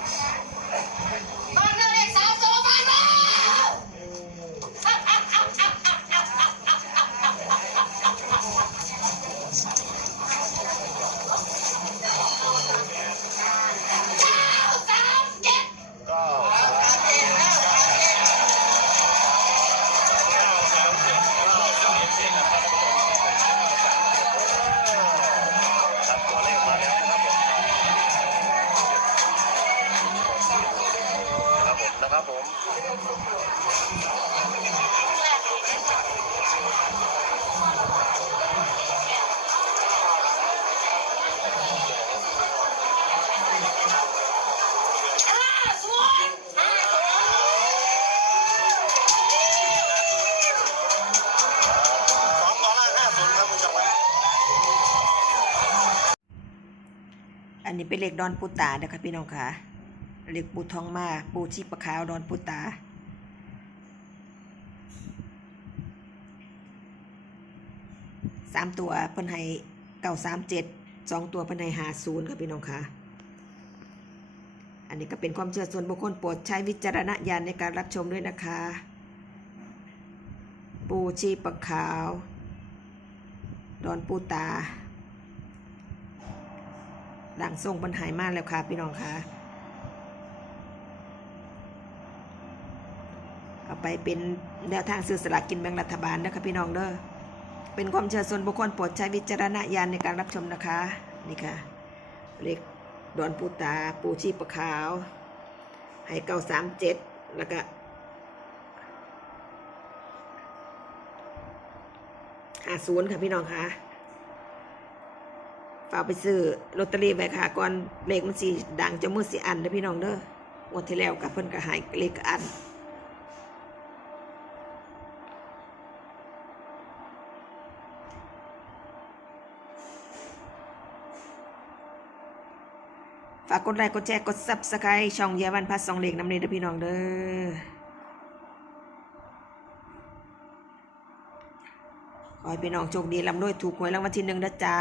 บ้ ครับผมอันนี้เป็นเหลขดอนปูตาเด้อค่ะพี่น้องค่ะ เลขปูทองมาปูชีปะขาวดอนปูตา สามตัวเพิ่นให้เก้าสามเจ็ดสองตัวเพิ่นให้หาศูนย์ค่ะพี่น้องค่ะอันนี้ก็เป็นความเชื่อส่วนบุคคลโปรดใช้วิจารณญาณในการรับชมด้วยนะคะ ปูชีปะขาว ดอนปูตาดังทรงปัญหายมากแล้วค่ะพี่น้องค่ะ เอาไปเป็นแนวทางซื้อสลากกินแบ่งรัฐบาลนะคะพี่น้องเด้อเป็นความเชื่อส่วนบุคคลโปรดใช้วิจารณญาณในการรับชมนะคะนี่ค่ะเลขดอนปูตาปูชีปะขาว ให้เก้าสามเจ็ดแล้วก็ห้าศูนย์ค่ะพี่น้องค่ะฝากไปซื้อลอตเตอรี่ไว้ค่ะก่อนเลขมันสีดังจะมือสีอันเด้อพี่น้องเด้อวันที่แล้วกับเพิ่นก็หายเลขอัน ฝากกดไลค์กดแชร์กดซับสไครต์ช่องเยาวันพัดสองเลขน้ำเนเด้อพี่น้องเด้อขอให้พี่น้องโชคดีลำด้วยถูกหวยรางวัลที่หนึ่งนะจ้า